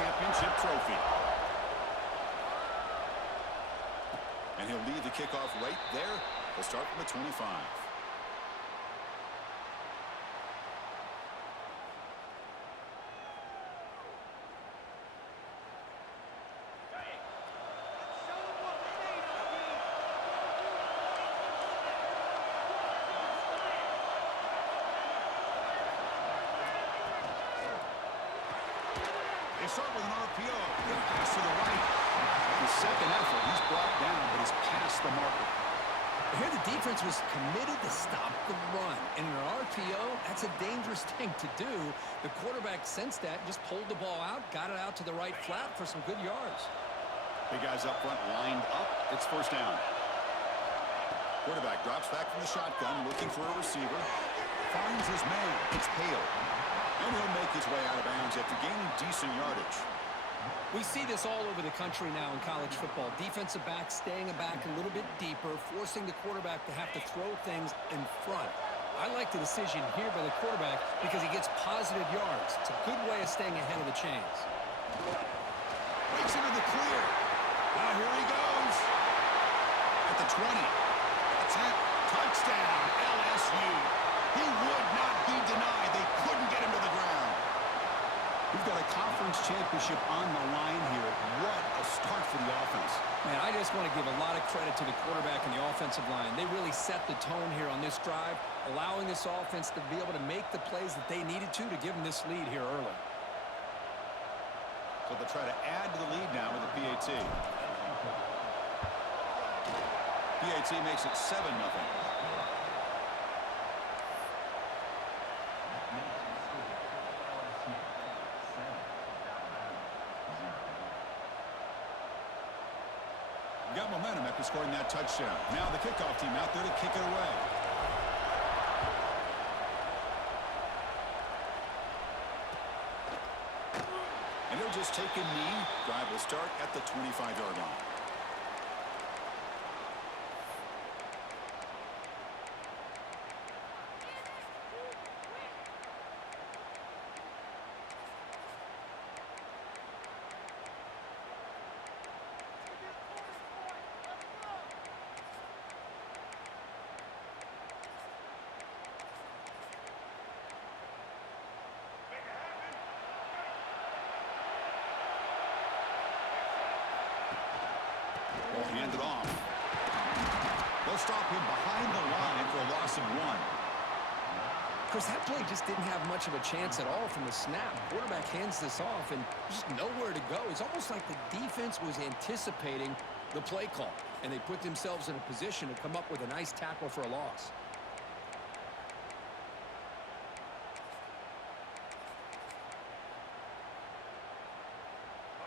championship trophy. And he'll lead the kickoff right there. They'll start from the 25. They start with an RPO. Good pass to the right. The second effort, he's brought down, but he's past the marker. Here the defense was committed to stop the run. And in an RPO, that's a dangerous thing to do. The quarterback sensed that, just pulled the ball out, got it out to the right flat for some good yards. Big guys up front lined up. It's first down. Quarterback drops back from the shotgun, looking for a receiver. Finds his man. It's Hale. And he'll make his way out of bounds after gaining decent yardage. We see this all over the country now in college football. Defensive backs staying back a little bit deeper, forcing the quarterback to have to throw things in front. I like the decision here by the quarterback because he gets positive yards. It's a good way of staying ahead of the chains. Breaks into the clear. Now here he goes. At the 20. That's it. Touchdown, LSU. He would not be denied. They couldn't get him to the ground. We've got a conference championship on the line here. What a start for the offense. Man, I just want to give a lot of credit to the quarterback and the offensive line. They really set the tone here on this drive, allowing this offense to be able to make the plays that they needed to give them this lead here early. So they'll try to add to the lead now with the PAT. PAT makes it 7-0. Got momentum after scoring that touchdown. Now the kickoff team out there to kick it away. And he'll just take a knee. Drive will start at the 25-yard line. Hand it off. They'll stop him behind the line for a loss of 1. Of course, that play just didn't have much of a chance at all from the snap. Quarterback hands this off and just nowhere to go. It's almost like the defense was anticipating the play call, and they put themselves in a position to come up with a nice tackle for a loss.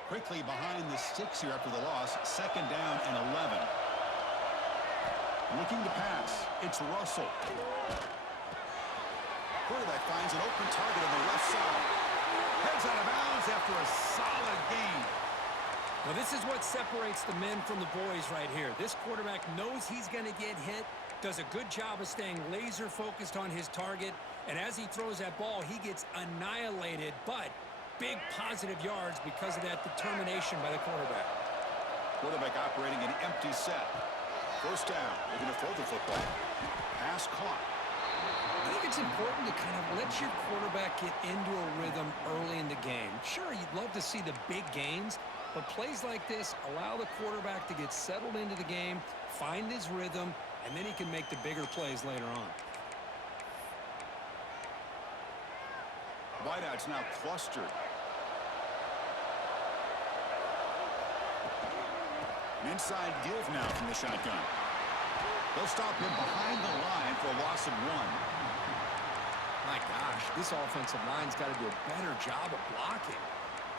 Quickly behind the sticks here after the loss. 2nd down and 11. Looking to pass. It's Russell. Quarterback finds an open target on the left side. Heads out of bounds after a solid gain. Well, this is what separates the men from the boys right here. This quarterback knows he's going to get hit, does a good job of staying laser focused on his target, and as he throws that ball, he gets annihilated, but big positive yards because of that determination by the quarterback. Quarterback operating an empty set. First down. They're going to throw the football. Pass caught. I think it's important to kind of let your quarterback get into a rhythm early in the game. Sure, you'd love to see the big gains, but plays like this allow the quarterback to get settled into the game, find his rhythm, and then he can make the bigger plays later on. Wideouts now clustered. An inside give now from the shotgun. They'll stop him behind the line for a loss of 1. My gosh, this offensive line's got to do a better job of blocking.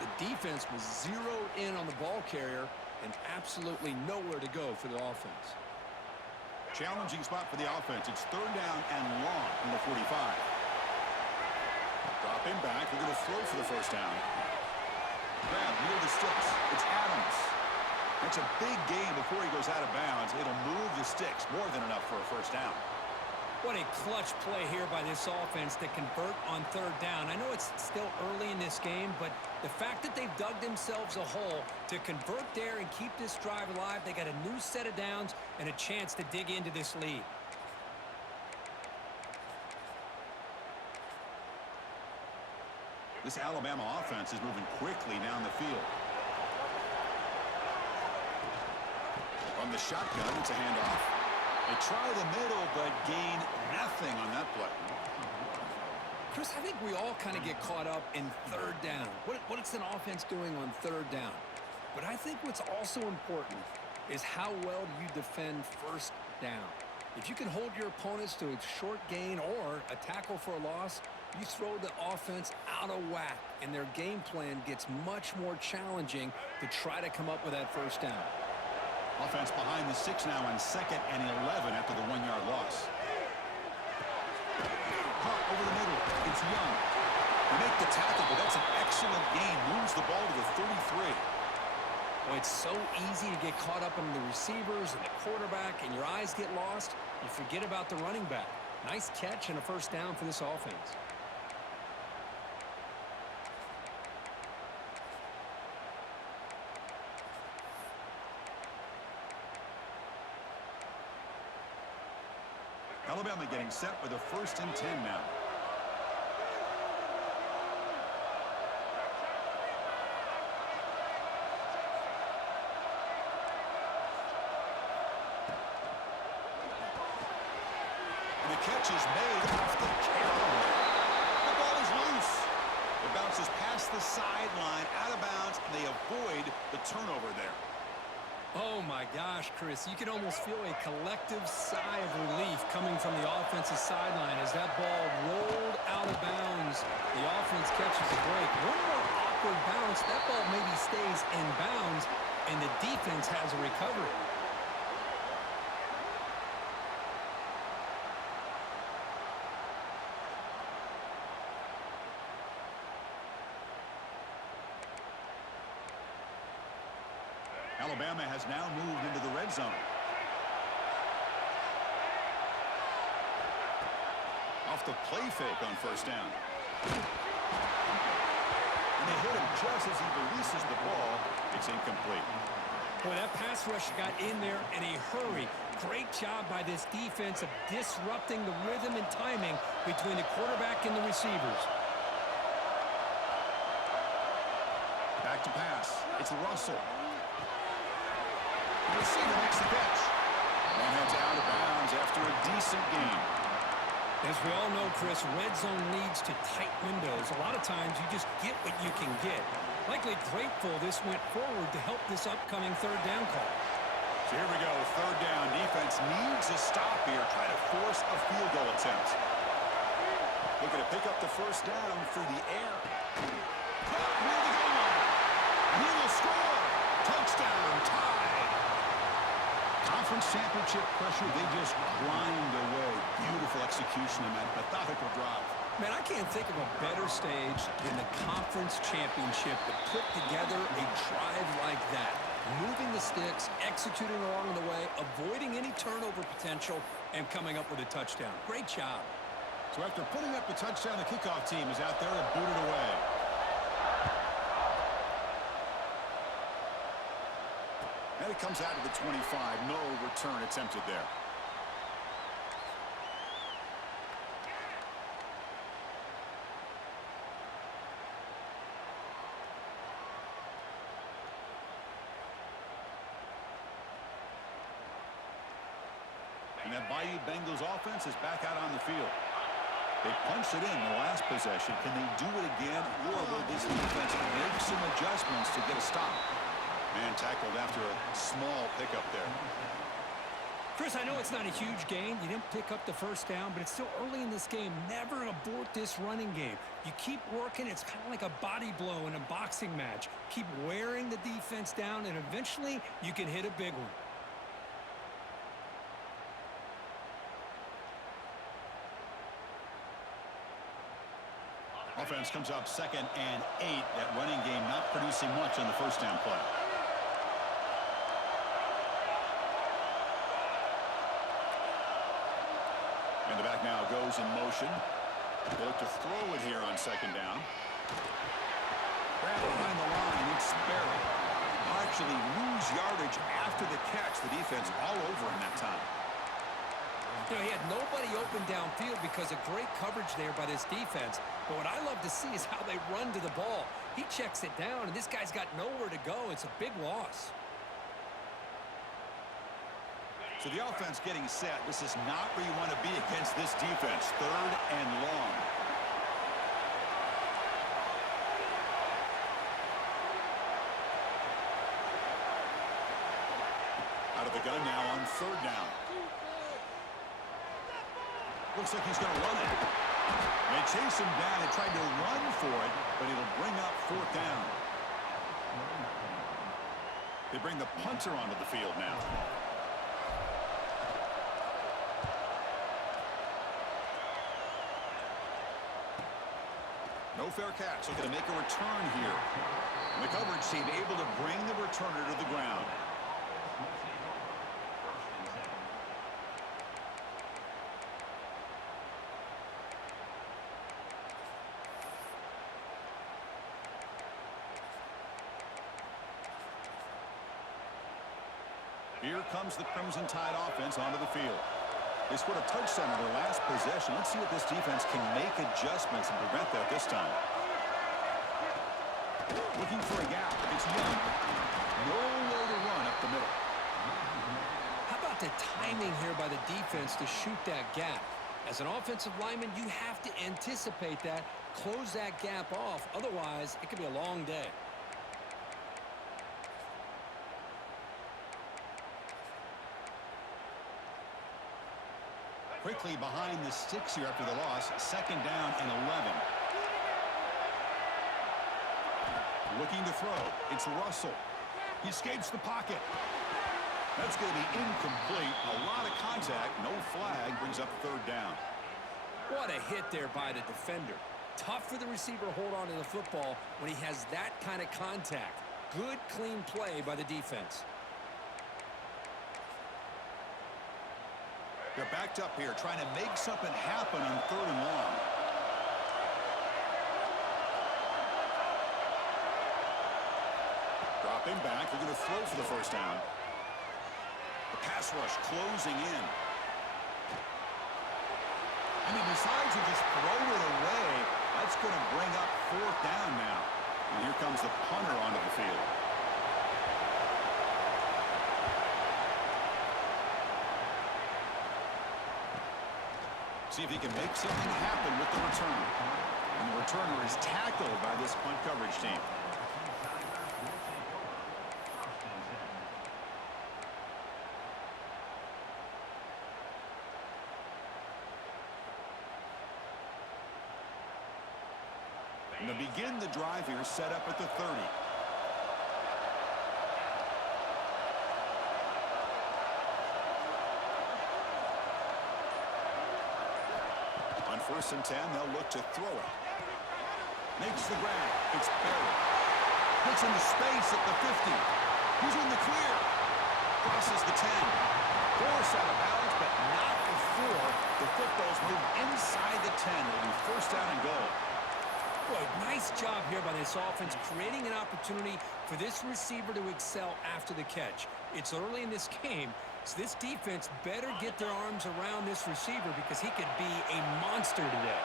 The defense was zeroed in on the ball carrier and absolutely nowhere to go for the offense. Challenging spot for the offense. It's 3rd down and long from the 45. Drop him back. They're going to throw for the first down. Grab near the sticks. It's Adams. That's a big gain before he goes out of bounds. It'll move the sticks more than enough for a first down. What a clutch play here by this offense to convert on third down. I know it's still early in this game, but the fact that they've dug themselves a hole to convert there and keep this drive alive, they got a new set of downs and a chance to dig into this lead. This Alabama offense is moving quickly down the field. From the shotgun, it's a handoff. They try the middle, but gain nothing on that play. Chris, I think we all kind of get caught up in third down. What's an offense doing on third down? But I think what's also important is how well you defend first down. If you can hold your opponents to a short gain or a tackle for a loss, you throw the offense out of whack, and their game plan gets much more challenging to try to come up with that first down. Offense behind the 6 now on 2nd and 11 after the 1-yard loss. Caught over the middle. It's Young. They make the tackle, but that's an excellent gain. Moves the ball to the 33. Well, it's so easy to get caught up in the receivers and the quarterback, and your eyes get lost. You forget about the running back. Nice catch and a first down for this offense. Alabama getting set with a 1st and 10 now. And the catch is made off the carry. The ball is loose. It bounces past the sideline, out of bounds, and they avoid the turnover there. Oh, my gosh, Chris. You can almost feel a collective sigh of relief coming from the offensive sideline as that ball rolled out of bounds. The offense catches a break. One more awkward bounce. That ball maybe stays in bounds, and the defense has a recovery. Alabama has now moved into the red zone. Off the play fake on 1st down. And they hit him just as he releases the ball. It's incomplete. Boy, that pass rush got in there in a hurry. Great job by this defense of disrupting the rhythm and timing between the quarterback and the receivers. Back to pass. It's Russell. The receiver makes the catch. And heads out of bounds after a decent gain. As we all know, Chris, red zone leads to tight windows. A lot of times you just get what you can get. Likely grateful this went forward to help this upcoming third down call. So here we go, 3rd down. Defense needs a stop here, trying to force a field goal attempt. Looking to pick up the 1st down through the air. Caught near the goal line. And he will score. Touchdown, tied. Conference championship pressure, they just grind away. Beautiful execution in that methodical drive. Man, I can't think of a better stage than the conference championship to put together a drive like that. Moving the sticks, executing along the way, avoiding any turnover potential, and coming up with a touchdown. Great job. So after putting up the touchdown, the kickoff team is out there to boot it away. And it comes out of the 25. No return attempted there. And that Bayou Bengals offense is back out on the field. They punched it in the last possession. Can they do it again, or will this defense make some adjustments to get a stop? Man tackled after a small pickup there. Chris, I know it's not a huge gain. You didn't pick up the 1st down, but it's still early in this game. Never abort this running game. You keep working. It's kind of like a body blow in a boxing match. Keep wearing the defense down, and eventually you can hit a big one. Offense comes up 2nd and 8. That running game not producing much on the 1st down play. And And the back now goes in motion. They look to throw it here on second down. Grab behind the line. It's Sperry. Actually lose yardage after the catch. The defense all over him that time. You know, he had nobody open downfield because of great coverage there by this defense. But what I love to see is how they run to the ball. He checks it down, and this guy's got nowhere to go. It's a big loss. So the offense getting set. This is not where you want to be against this defense. Third and long. Out of the gun now on third down. Looks like he's going to run it. They chase him down and tried to run for it, but it'll bring up fourth down. They bring the punter onto the field now. No fair catch. Looking to make a return here. And the coverage team able to bring the returner to the ground. Here comes the Crimson Tide offense onto the field. They scored a touchdown in their last possession. Let's see if this defense can make adjustments and prevent that this time. Looking for a gap. It's Young. Nowhere to run up the middle. How about the timing here by the defense to shoot that gap? As an offensive lineman, you have to anticipate that, close that gap off. Otherwise, it could be a long day. Quickly behind the sticks here after the loss. Second down and 11. Looking to throw. It's Russell. He escapes the pocket. That's going to be incomplete. A lot of contact. No flag. Brings up third down. What a hit there by the defender. Tough for the receiver to hold on to the football when he has that kind of contact. Good, clean play by the defense. They're backed up here, trying to make something happen on third and long. Dropping back, they're going to throw for the first down. The pass rush closing in. And he decides to just throw it away. That's going to bring up fourth down now. And here comes the punter onto the field. See if he can make something happen with the return. And the returner is tackled by this punt coverage team. And to begin the drive here, set up at the 30. On 1st and 10, they'll look to throw it. Makes the grab. It's Barry. Puts into space at the 50. He's in the clear. Crosses the 10. Force out of bounds, but not before the football's moved inside the 10. It'll be first down and goal. Boy, nice job here by this offense, creating an opportunity for this receiver to excel after the catch. It's early in this game, so this defense better get their arms around this receiver because he could be a monster today.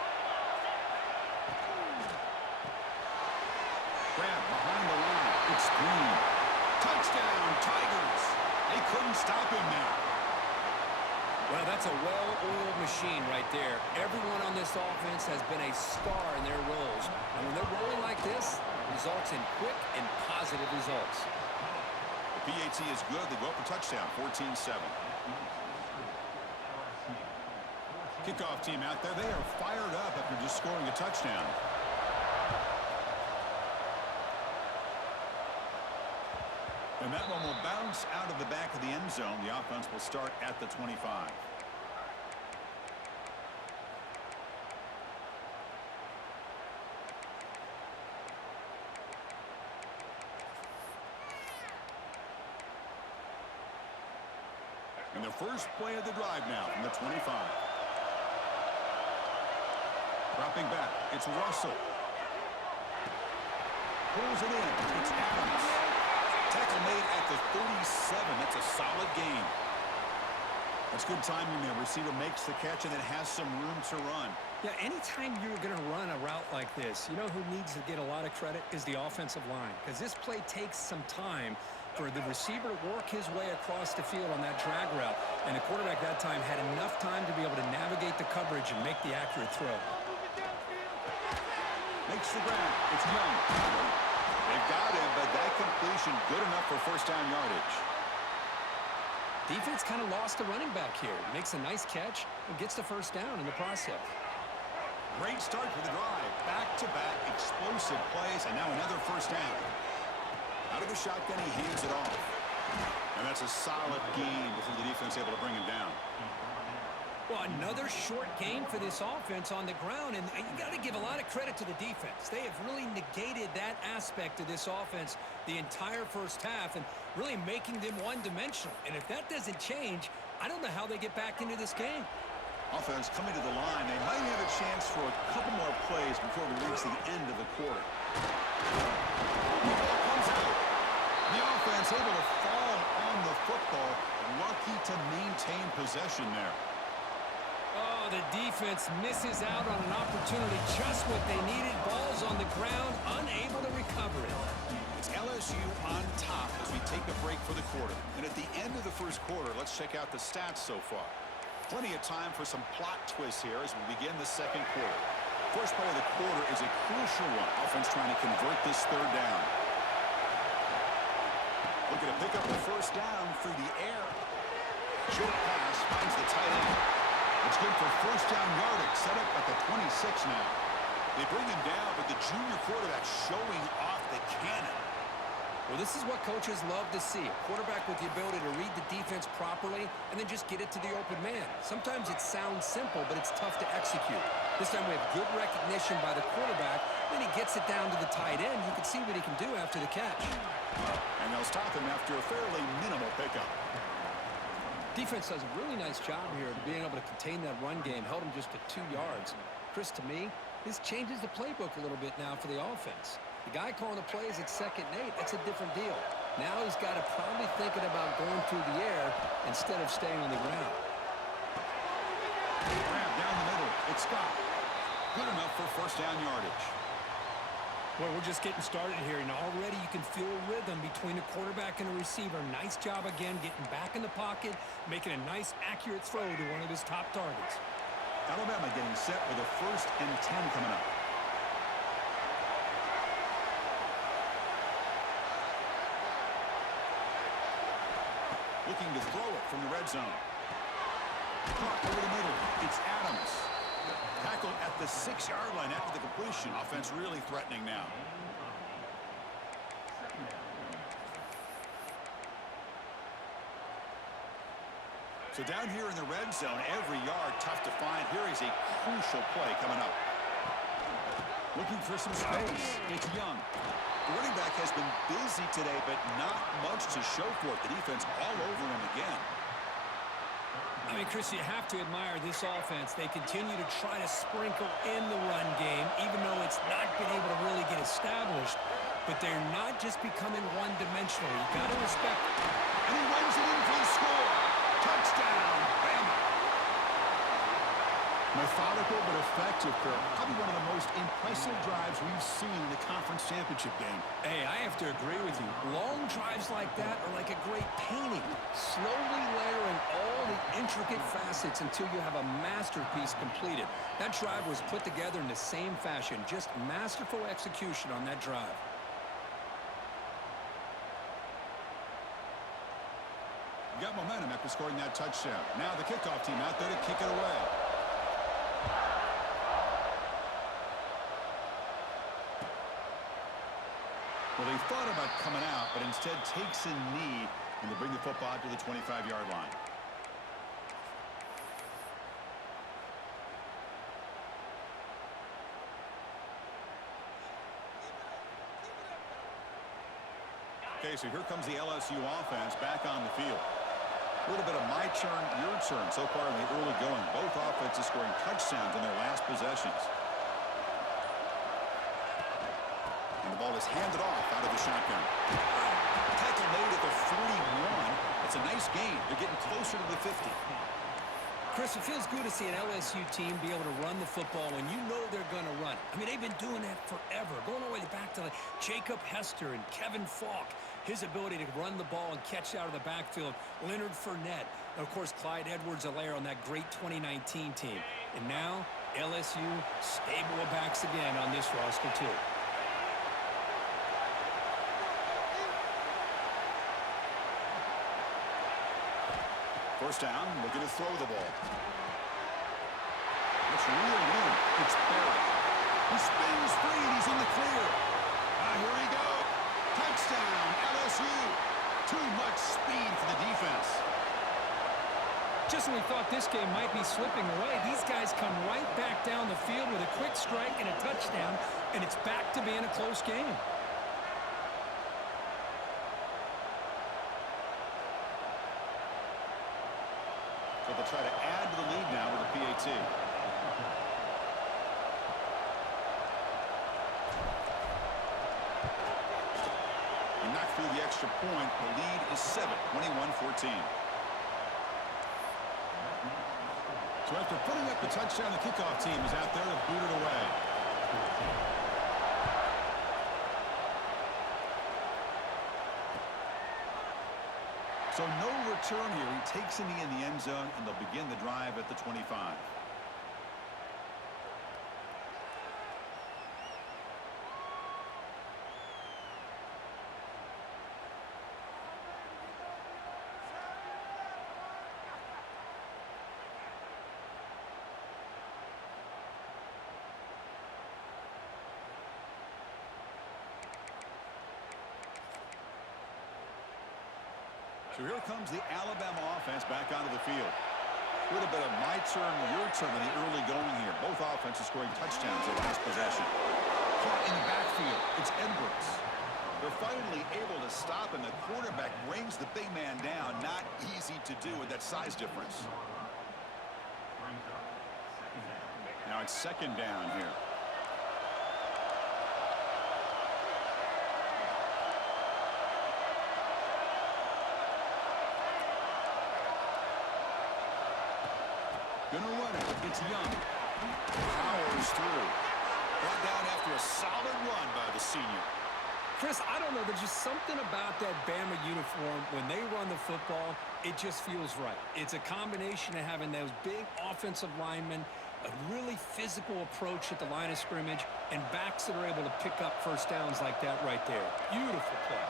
Grab behind the line. It's Green. Touchdown, Tigers. They couldn't stop him now. Well, that's a well-oiled machine right there. Everyone on this offense has been a star in their roles. And when they're rolling like this, it results in quick and positive results. The PAT is good. They go up a touchdown, 14-7. Kickoff team out there. They are fired up after just scoring a touchdown. And that one will bounce out of the back of the end zone. The offense will start at the 25. And the first play of the drive now from the 25. Dropping back. It's Russell. Pulls it in. It's Adams. Tackle made at the 37. That's a solid gain. That's good timing there. Receiver makes the catch and then has some room to run. Yeah, anytime you're going to run a route like this, you know who needs to get a lot of credit is the offensive line, because this play takes some time for the receiver to work his way across the field on that drag route, and the quarterback that time had enough time to be able to navigate the coverage and make the accurate throw. Makes the grab. It's Young. They've got him, but that completion good enough for first down yardage. Defense kind of lost the running back here. Makes a nice catch and gets the first down in the process. Great start for the drive. Back-to-back explosive plays, and now another first down. Out of the shotgun, he hands it off. And that's a solid gain before the defense able to bring him down. Well, another short game for this offense on the ground, and you got to give a lot of credit to the defense. They have really negated that aspect of this offense the entire first half and really making them one-dimensional. And if that doesn't change, I don't know how they get back into this game. Offense coming to the line. They might have a chance for a couple more plays before we reach the end of the quarter. The ball comes out. The offense able to fall on the football. Lucky to maintain possession there. Oh, the defense misses out on an opportunity, just what they needed. Ball's on the ground, unable to recover it. It's LSU on top as we take a break for the quarter. And at the end of the first quarter, let's check out the stats so far. Plenty of time for some plot twists here as we begin the second quarter. First play of the quarter is a crucial one. Offense trying to convert this third down. Looking to pick up the first down through the air. Short pass finds the tight end. It's good for first down yardage. Set up at the 26 now. They bring him down, but the junior quarterback showing off the cannon. Well, this is what coaches love to see. A quarterback with the ability to read the defense properly and then just get it to the open man. Sometimes it sounds simple, but it's tough to execute. This time we have good recognition by the quarterback. Then he gets it down to the tight end. You can see what he can do after the catch. And they'll stop him after a fairly minimal pickup. Defense does a really nice job here of being able to contain that run game. Held him just to 2 yards. Chris, to me, this changes the playbook a little bit now for the offense. The guy calling the plays at 2nd and 8, that's a different deal. Now he's got to probably thinking about going through the air instead of staying on the ground. Grab down the middle. It's Scott. Good enough for first down yardage. Well, we're just getting started here, and already you can feel a rhythm between the quarterback and the receiver. Nice job again getting back in the pocket, making a nice, accurate throw to one of his top targets. Alabama getting set with a 1st and 10 coming up. Looking to throw it from the red zone. Caught over the middle. It's Adams. Tackled at the 6-yard line after the completion. Offense really threatening now. So down here in the red zone, every yard tough to find. Here is a crucial play coming up. Looking for some space. It's Young. The running back has been busy today, but not much to show for it. The defense all over him again. I mean, Chris, you have to admire this offense. They continue to try to sprinkle in the run game, even though it's not been able to really get established. But they're not just becoming one-dimensional. You got to respect it. And he runs it in for the score. Touchdown, Bama. Methodical but effective, Kirk. Probably one of the most impressive drives we've seen in the conference championship game. Hey, I have to agree with you. Long drives like that are like a great painting. Slowly layering all the intricate facets until you have a masterpiece completed. That drive was put together in the same fashion. Just masterful execution on that drive. Got momentum after scoring that touchdown. Now the kickoff team out there to kick it away. Well, they thought about coming out, but instead takes a knee and they bring the football out to the 25-yard line. Okay, so here comes the LSU offense back on the field. A little bit of my turn, your turn so far in the early going. Both offenses scoring touchdowns in their last possessions. is handed off out of the shotgun. Tackle made at the 41. It's a nice gain. They're getting closer to the 50. Chris, it feels good to see an LSU team be able to run the football when you know they're going to run it. I mean, they've been doing that forever, going all the way back to like Jacob Hester and Kevin Falk. His ability to run the ball and catch out of the backfield, Leonard Fournette, and, of course, Clyde Edwards-Helaire on that great 2019 team. And now, LSU stable of backs again on this roster, too. First down, looking to throw the ball. It's real room. It's Barrett. He spins free, and he's in the clear. Here he goes. Touchdown, LSU. Too much speed for the defense. Just when we thought this game might be slipping away, these guys come right back down the field with a quick strike and a touchdown, and it's back to being a close game. So they'll try to add to the lead now with a PAT. He knocked through the extra point. The lead is 7, 21-14. So after putting up the touchdown, the kickoff team is out there to boot it away. So no return here. He takes a knee in the end zone, and they'll begin the drive at the 25. So here comes the Alabama offense back onto the field. A little bit of my turn, your turn in the early going here. Both offenses scoring touchdowns their last possession. Caught in the backfield. It's Edwards. They're finally able to stop, and the quarterback brings the big man down. Not easy to do with that size difference. Now it's second down here. Gonna run it. It's Young. Powers through. Brought down after a solid run by the senior. Chris, I don't know. There's just something about that Bama uniform. When they run the football, it just feels right. It's a combination of having those big offensive linemen, a really physical approach at the line of scrimmage, and backs that are able to pick up first downs like that right there. Beautiful play.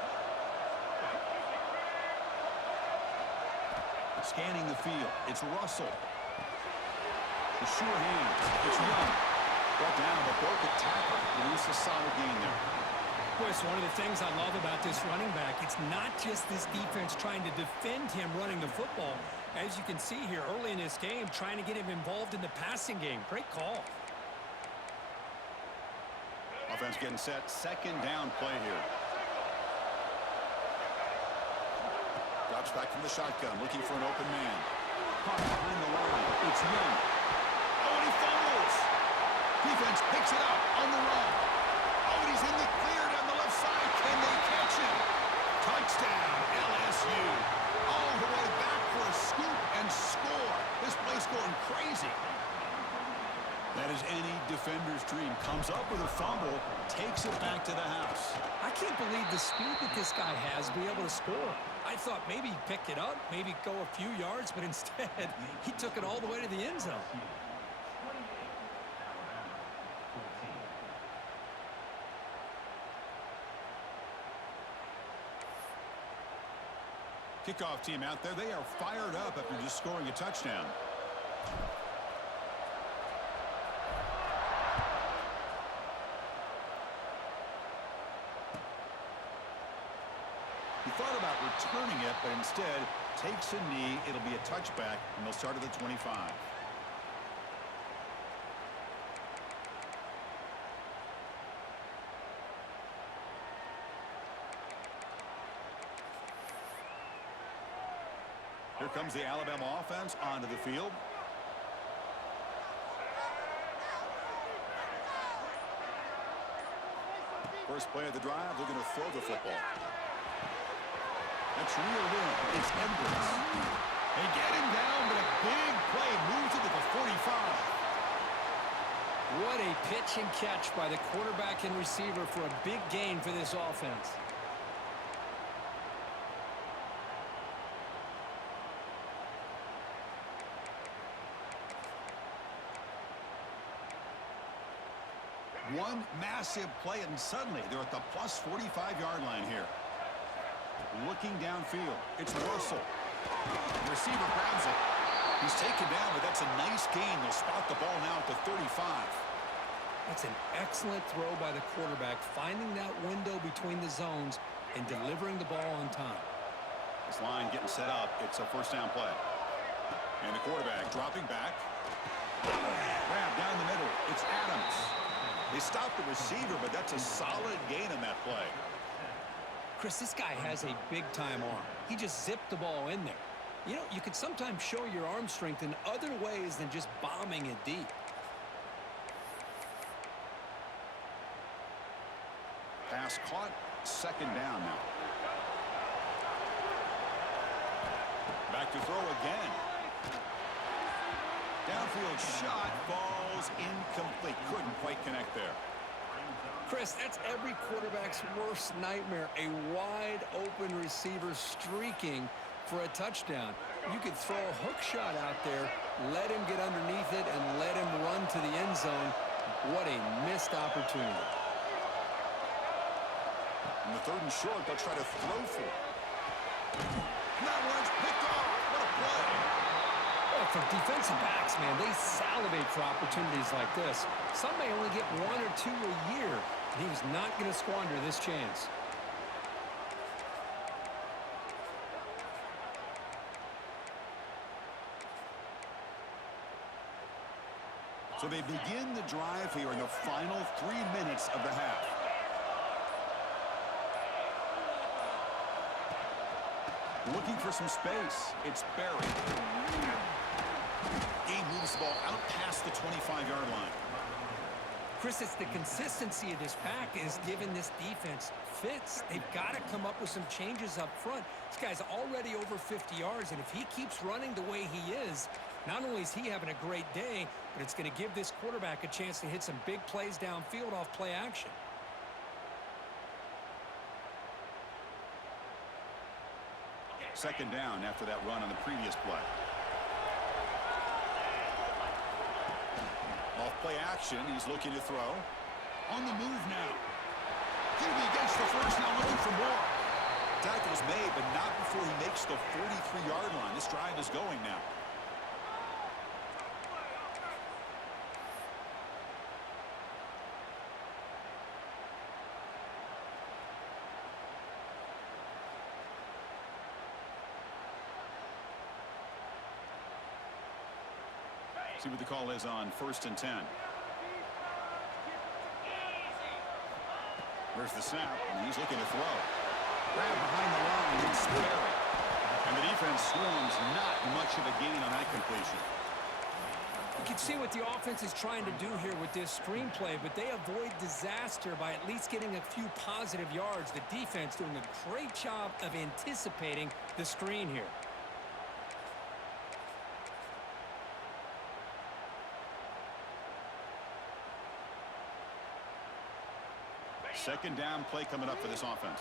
Scanning the field. It's Russell. The sure hands. It's Young. Brought down, but broke a tackle. Produced a solid gain there. Boy, it's one of the things I love about this running back. It's not just this defense trying to defend him running the football. As you can see here early in this game, trying to get him involved in the passing game. Great call. Offense getting set. Second down play here. Drops back from the shotgun, looking for an open man. Caught behind the line. It's Young. Oh, and he fumbles. Defense picks it up on the run. Oh, and he's in the clear down the left side. Can they catch him? Touchdown, LSU. All the way back for a scoop and score. This place going crazy. That is any defender's dream. Comes up with a fumble, takes it back to the house. I can't believe the speed that this guy has to be able to score. I thought maybe he'd pick it up, maybe go a few yards, but instead he took it all the way to the end zone. Kickoff team out there, they are fired up after just scoring a touchdown. He thought about returning it, but instead takes a knee. It'll be a touchback, and they'll start at the 25. Here comes the Alabama offense onto the field. First play of the drive, looking to throw the football. That's reeled in. It's Edwards. They get him down, but a big play moves it to the 45. What a pitch and catch by the quarterback and receiver for a big gain for this offense. One massive play, and suddenly they're at the plus 45-yard line here. Looking downfield, it's Russell. The receiver grabs it. He's taken down, but that's a nice gain. They'll spot the ball now at the 35. That's an excellent throw by the quarterback, finding that window between the zones and delivering the ball on time. This line getting set up. It's a first down play. And the quarterback dropping back. Grab down the middle. It's Adams. They stopped the receiver, but that's a solid gain on that play. Chris, this guy has a big-time arm. He just zipped the ball in there. You know, you can sometimes show your arm strength in other ways than just bombing it deep. Pass caught. Second down now. Back to throw again. Downfield shot falls incomplete. Couldn't quite connect there. Chris, that's every quarterback's worst nightmare. A wide-open receiver streaking for a touchdown. You could throw a hook shot out there, let him get underneath it, and let him run to the end zone. What a missed opportunity. In the third and short, they'll try to throw for it. That one's picked off. What a play. Well, for defensive backs, man, they salivate for opportunities like this. Some may only get one or two a year. He was not going to squander this chance. So they begin the drive here in the final 3 minutes of the half. Looking for some space. It's Barry. He moves the ball out past the 25-yard line. Chris, it's the consistency of this pack is giving this defense fits. They've got to come up with some changes up front. This guy's already over 50 yards, and if he keeps running the way he is, not only is he having a great day, but it's going to give this quarterback a chance to hit some big plays downfield off play action. Second down after that run on the previous play. Off play action, he's looking to throw. On the move now. QB gets the first, now looking for more. Tackle is made, but not before he makes the 43-yard line. This drive is going now. See what the call is on 1st and 10. Where's the snap? And he's looking to throw. Grab behind the line. It's Barry. And the defense swarms. Not much of a gain on that completion. You can see what the offense is trying to do here with this screenplay, but they avoid disaster by at least getting a few positive yards. The defense doing a great job of anticipating the screen here. Second down play coming up for this offense.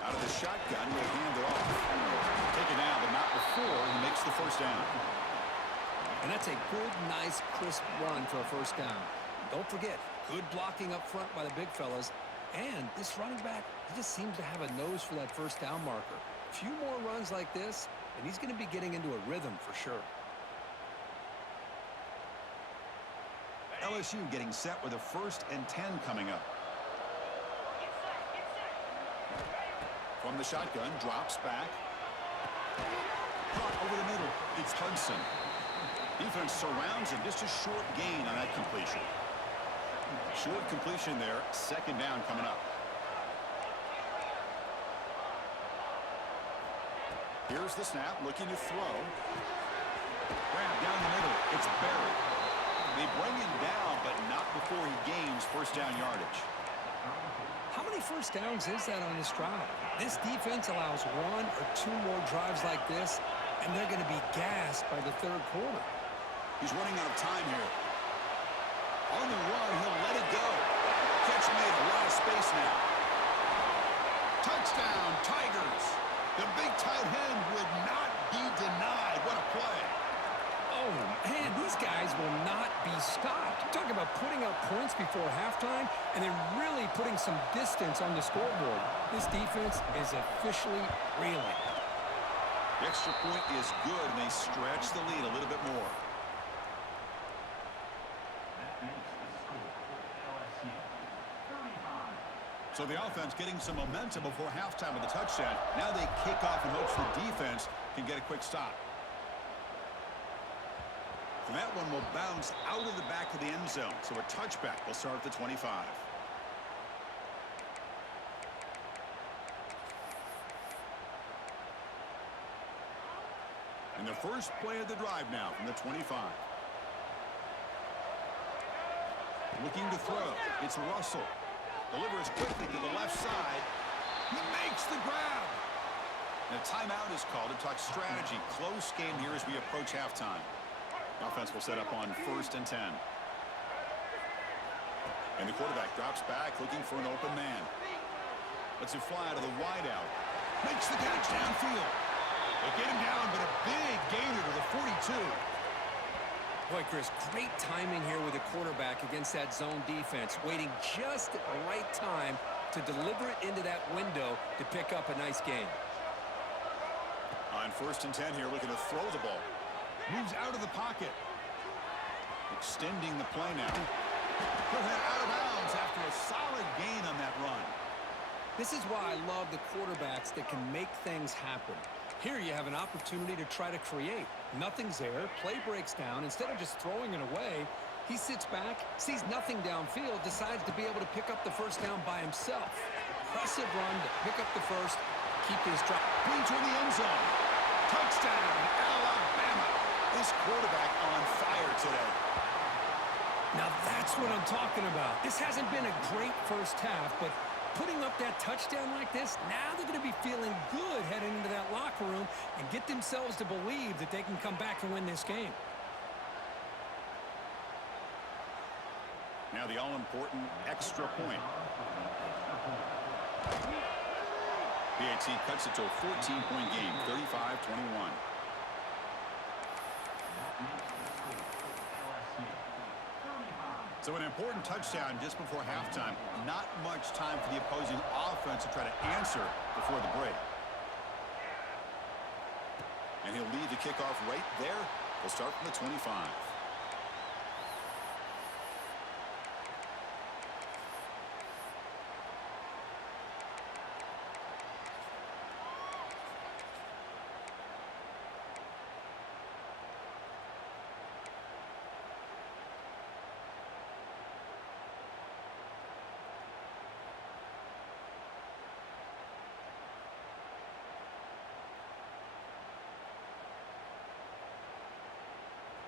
Out of the shotgun, will hand it off. Taken down, but not before he makes the first down. And that's a good, nice, crisp run for a first down. Don't forget, good blocking up front by the big fellas. And this running back, he just seems to have a nose for that first down marker. A few more runs like this, and he's going to be getting into a rhythm for sure. LSU getting set with a 1st and 10 coming up. From the shotgun, drops back. Caught over the middle. It's Hudson. Defense surrounds him. Just a short gain on that completion. Short completion there. Second down coming up. Here's the snap. Looking to throw. Grab down the middle. It's Barry. They bring him down, but not before he gains first down yardage. How many first downs is that on this drive? This defense allows 1 or 2 more drives like this, and they're going to be gassed by the third quarter. He's running out of time here. On the run, he'll let it go. Catch made, a lot of space now. Touchdown, Tigers. The big tight end would not be denied. What a play. Oh, man, these guys will not be stopped. Talk about putting up points before halftime and then really putting some distance on the scoreboard. This defense is officially reeling. The extra point is good, and they stretch the lead a little bit more. So the offense getting some momentum before halftime with the touchdown. Now they kick off in hopes the defense can get a quick stop. And that one will bounce out of the back of the end zone. So a touchback will start at the 25. And the first play of the drive now from the 25. Looking to throw. It's Russell. Delivers quickly to the left side. He makes the grab. And a timeout is called to talk strategy. Close game here as we approach halftime. The offense will set up on 1st and 10. And the quarterback drops back looking for an open man. Lets it fly out of the wideout. Makes the catch downfield. They get him down, but a big gainer to the 42. Boy, Chris, great timing here with the quarterback against that zone defense, waiting just at the right time to deliver it into that window to pick up a nice gain. On 1st and 10 here, looking to throw the ball. Moves out of the pocket. Extending the play now. He'll head out of bounds after a solid gain on that run. This is why I love the quarterbacks that can make things happen. Here you have an opportunity to try to create. Nothing's there. Play breaks down. Instead of just throwing it away, he sits back, sees nothing downfield, decides to be able to pick up the first down by himself. Impressive run to pick up the first, keep his drive. Clean toward the end zone. Touchdown, Alabama. This quarterback on fire today. Now that's what I'm talking about. This hasn't been a great first half, but putting up that touchdown like this, now they're going to be feeling good heading into that locker room and get themselves to believe that they can come back and win this game. Now the all-important extra point. PAT cuts it to a 14-point game, 35-21. So an important touchdown just before halftime. Not much time for the opposing offense to try to answer before the break. And he'll lead the kickoff right there. We'll start from the 25.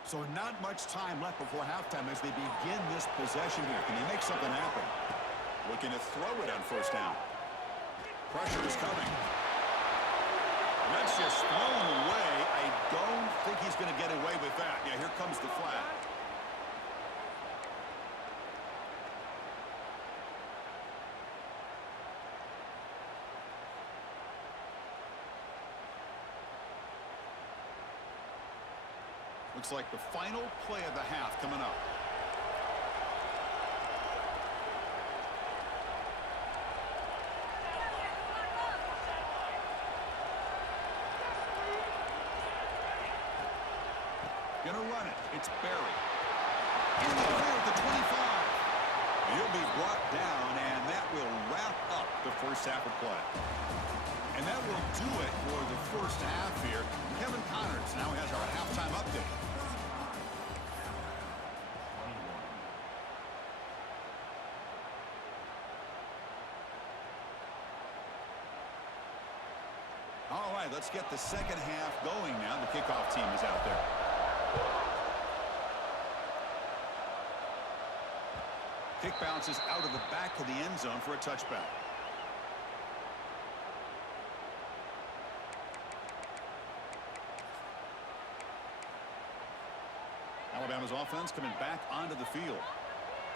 So not much time left before halftime as they begin this possession here. Can they make something happen? Looking to throw it on first down. Pressure is coming. And that's just thrown away. I don't think he's going to get away with that. Yeah, here comes the flag. Looks like the final play of the half coming up. Gonna run it. It's Barry. In the clear at the 25. He'll be brought down, and that will wrap up the first half of play. And that will do it for the first half here. Kevin Connors now has our halftime update. All right, let's get the second half going now. The kickoff team is out there. Kick bounces out of the back of the end zone for a touchback. Alabama's offense coming back onto the field.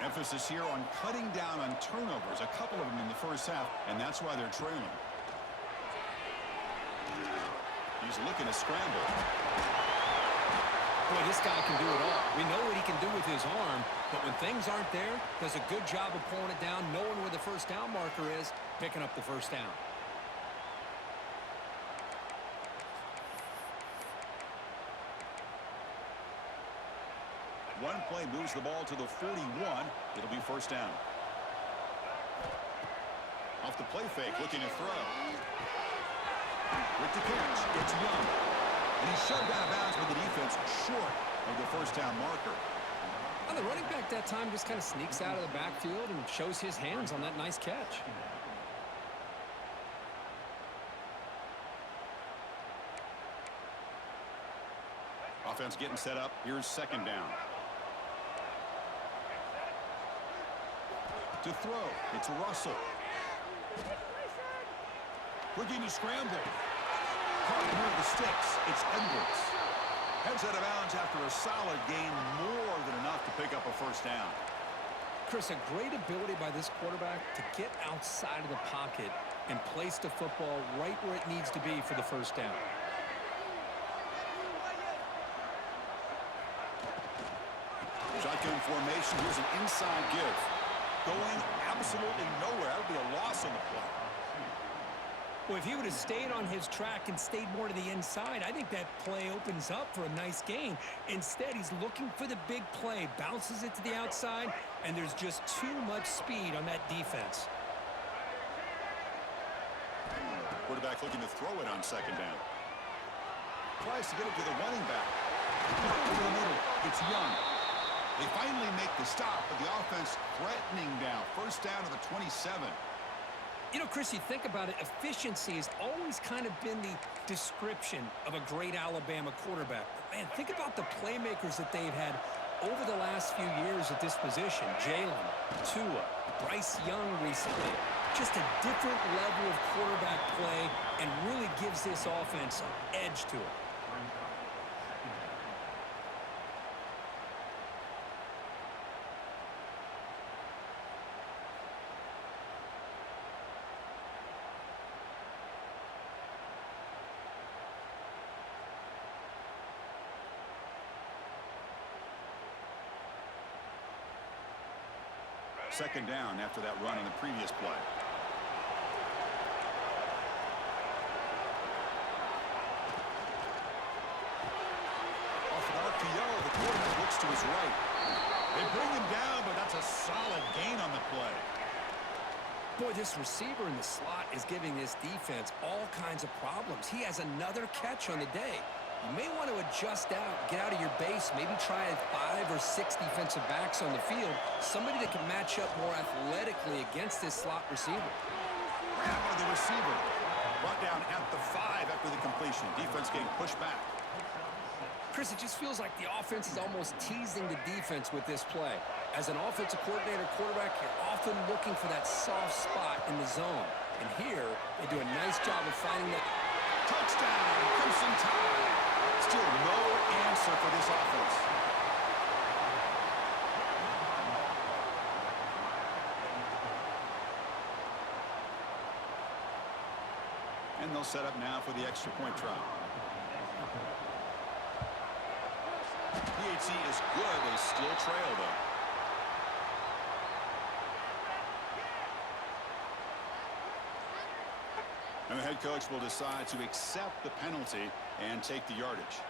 Emphasis here on cutting down on turnovers, a couple of them in the first half, and that's why they're trailing. He's looking to scramble. Boy, this guy can do it all. We know what he can do with his arm, but when things aren't there, does a good job of pulling it down, knowing where the first down marker is, picking up the first down. One play moves the ball to the 41. It'll be first down. Off the play fake, looking to throw. With the catch, it's Young. And he's shoved out of bounds with the defense short of the first down marker. Well, the running back that time just kind of sneaks out of the backfield and shows his hands on that nice catch. Offense getting set up. Here's second down. To throw, it's Russell. Looking to scramble. Caught near the sticks. It's Edwards. Heads out of bounds after a solid gain, more than enough to pick up a first down. Chris, a great ability by this quarterback to get outside of the pocket and place the football right where it needs to be for the first down. Shotgun formation. Here's an inside give. Going absolutely nowhere. That would be a loss on the play. Well, if he would have stayed on his track and stayed more to the inside, I think that play opens up for a nice gain. Instead, he's looking for the big play, bounces it to the outside, and there's just too much speed on that defense. Quarterback looking to throw it on second down. Tries to get it to the running back. To the middle. It's Young. They finally make the stop, but the offense threatening down. First down to the 27. You know, Chris, you think about it, efficiency has always kind of been the description of a great Alabama quarterback. But, man, think about the playmakers that they've had over the last few years at this position. Jalen, Tua, Bryce Young recently. Just a different level of quarterback play and really gives this offense an edge to it. Second down after that run on the previous play. Off an RPO, the quarterback looks to his right. They bring him down, but that's a solid gain on the play. Boy, this receiver in the slot is giving this defense all kinds of problems. He has another catch on the day. You may want to adjust out, get out of your base, maybe try 5 or 6 defensive backs on the field, somebody that can match up more athletically against this slot receiver. Grab by the receiver. Brought down at the 5 after the completion. Defense getting pushed back. Chris, it just feels like the offense is almost teasing the defense with this play. As an offensive coordinator quarterback, you're often looking for that soft spot in the zone. And here, they do a nice job of finding that. Touchdown, Crimson Tide. Still no answer for this offense. And they'll set up now for the extra point try. PHC is good. They still trail, though. And the head coach will decide to accept the penalty and take the yardage.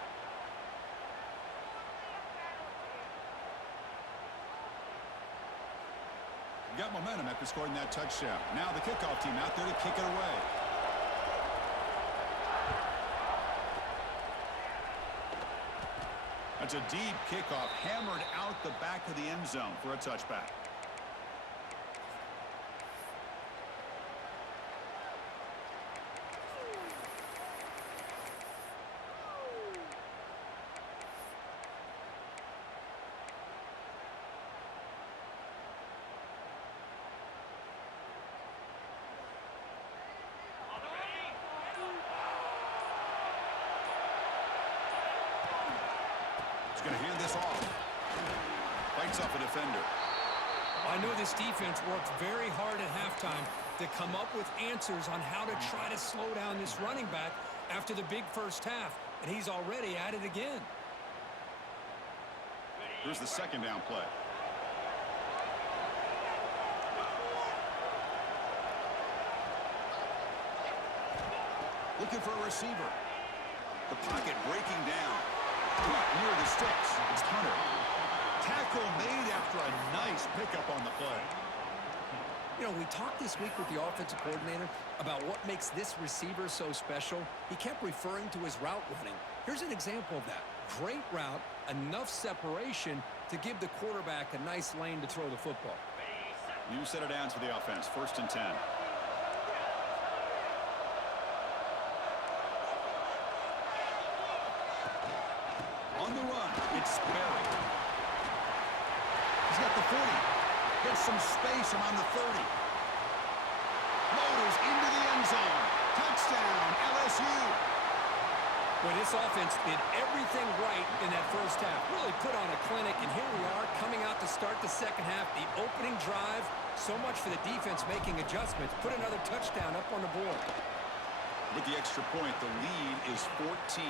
Got momentum after scoring that touchdown. Now the kickoff team out there to kick it away. That's a deep kickoff, hammered out the back of the end zone for a touchback. He's going to hand this off. Fights off a defender. I know this defense worked very hard at halftime to come up with answers on how to try to slow down this running back after the big first half, and he's already at it again. Here's the second down play. Looking for a receiver. The pocket breaking down. Near the sticks. It's Hunter. Tackle made after a nice pickup on the play. You know, we talked this week with the offensive coordinator about what makes this receiver so special. He kept referring to his route running. Here's an example of that. Great route, enough separation to give the quarterback a nice lane to throw the football. New set of downs for the offense. 1st and 10. On the run, it's Sperry. He's got the 40. Gets some space around the 30. Motors into the end zone. Touchdown, LSU. Well, this offense did everything right in that first half. Really put on a clinic, and here we are coming out to start the second half. The opening drive, so much for the defense making adjustments. Put another touchdown up on the board. With the extra point, the lead is 14.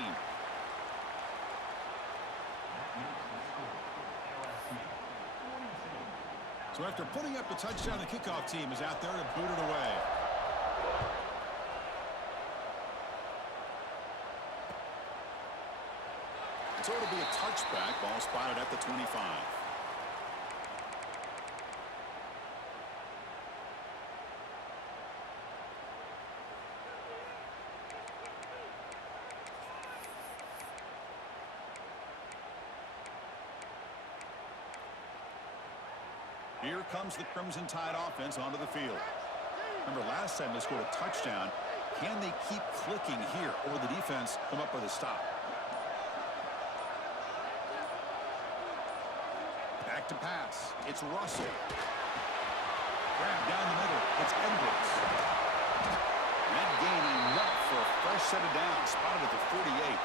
So after putting up the touchdown, the kickoff team is out there to boot it away. So it'll be a touchback. Ball spotted at the 25. Here comes the Crimson Tide offense onto the field. Remember, last time they scored a touchdown. Can they keep clicking here, or will the defense come up with a stop? Back to pass. It's Russell. Grab down the middle. It's Edwards. And gaining enough for a fresh set of downs. Spotted at the 48.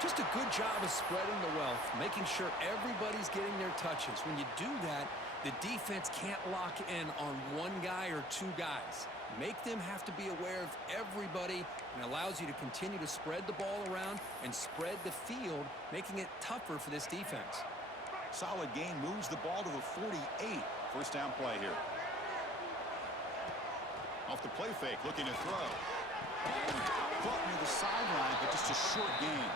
Just a good job of spreading the wealth, making sure everybody's getting their touches. When you do that, the defense can't lock in on one guy or two guys. Make them have to be aware of everybody, and allows you to continue to spread the ball around and spread the field, making it tougher for this defense. Solid gain, moves the ball to the 48. First down play here. Off the play fake, looking to throw. Caught near the sideline, but just a short gain.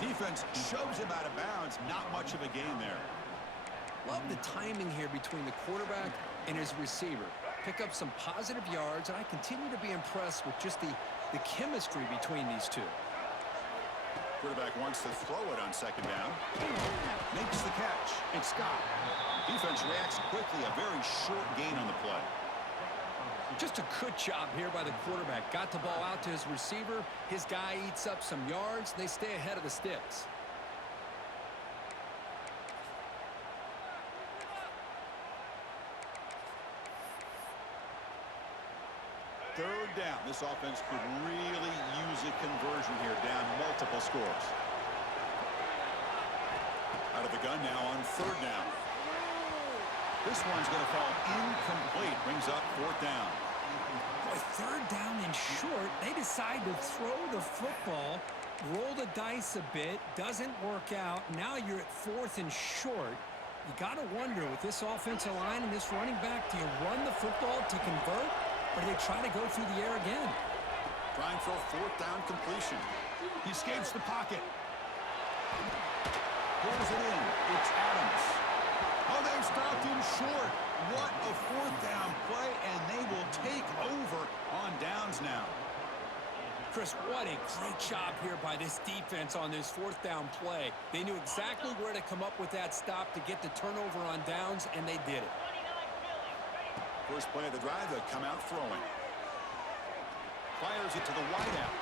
Defense shoves him out of bounds. Not much of a gain there. Love the timing here between the quarterback and his receiver. Pick up some positive yards, and I continue to be impressed with just the chemistry between these two. Quarterback wants to throw it on second down. Makes the catch. It's Scott. Defense reacts quickly. A very short gain on the play. Just a good job here by the quarterback. Got the ball out to his receiver. His guy eats up some yards. They stay ahead of the sticks. Third down. This offense could really use a conversion here, down multiple scores. Out of the gun now on third down. This one's going to fall incomplete. Brings up fourth down. Boy, third down and short. They decide to throw the football, roll the dice a bit. Doesn't work out. Now you're at fourth and short. You got to wonder, with this offensive line and this running back, do you run the football to convert, or do they try to go through the air again? Trying for a fourth down completion. He escapes the pocket. Pulls it in. It's Adams. Oh, they've stopped him short. What a fourth down play, and they will take over on downs now. Chris, what a great job here by this defense on this fourth down play. They knew exactly where to come up with that stop to get the turnover on downs, and they did it. First play of the drive, they come out throwing. Fires it to the wideout.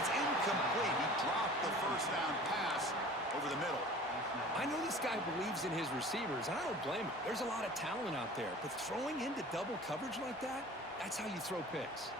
It's incomplete. He dropped the first down pass over the middle. I know this guy believes in his receivers, and I don't blame him. There's a lot of talent out there, but throwing into double coverage like that, that's how you throw picks.